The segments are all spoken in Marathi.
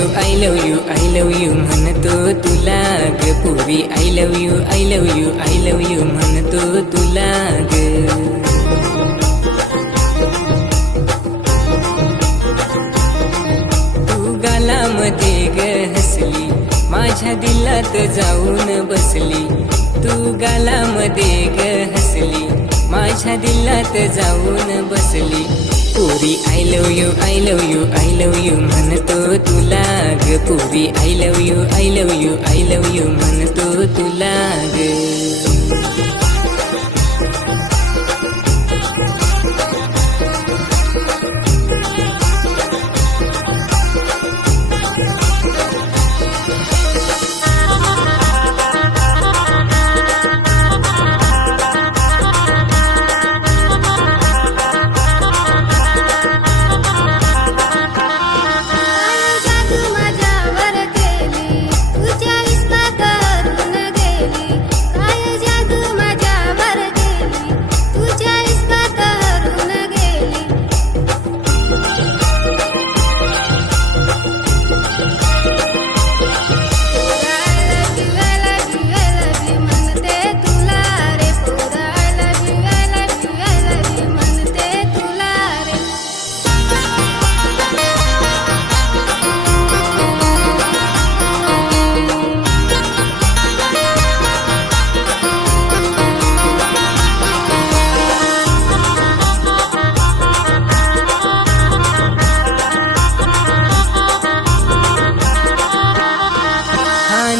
you I love you I love you म्हणतो तुला ग पुरी I love you I love you I love you म्हणतो तुला ग गालामध्ये ग हसली माझ्या दिलात जाऊन बसली तू गालामध्ये ग हसली माझ्या दिलात जाऊन बसली पुरी I love you I love you I love you म्हणतो तुला ग पुरी I love you I love you I love you म्हणतो तुला ग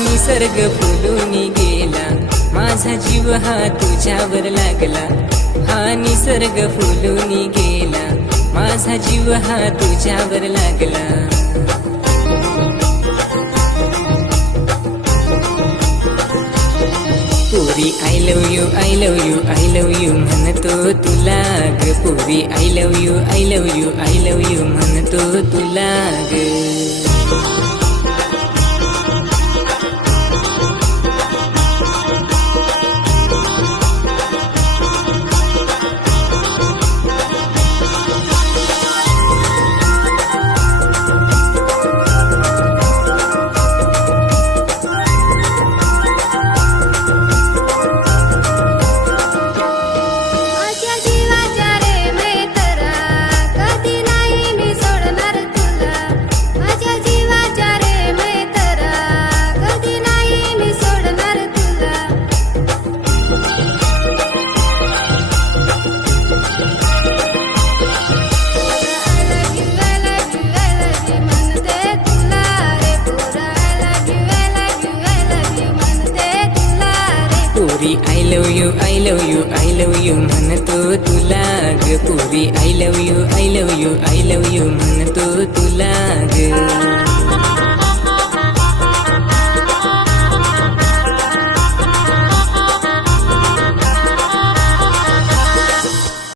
निसर्ग फुलून गेला माझा जीव हा तुझ्यावर लागला हा निसर्ग फुलून गेला माझा जीव हा तुझ्यावर लागला पुरी I love you I love you I love you म्हणतो तुला ग पुरी I love you I love you I love you म्हणतो तुला ग पुरी I love you I love you I love you म्हणतो तुला ग पुरी I love you I love you I love you म्हणतो तुला ग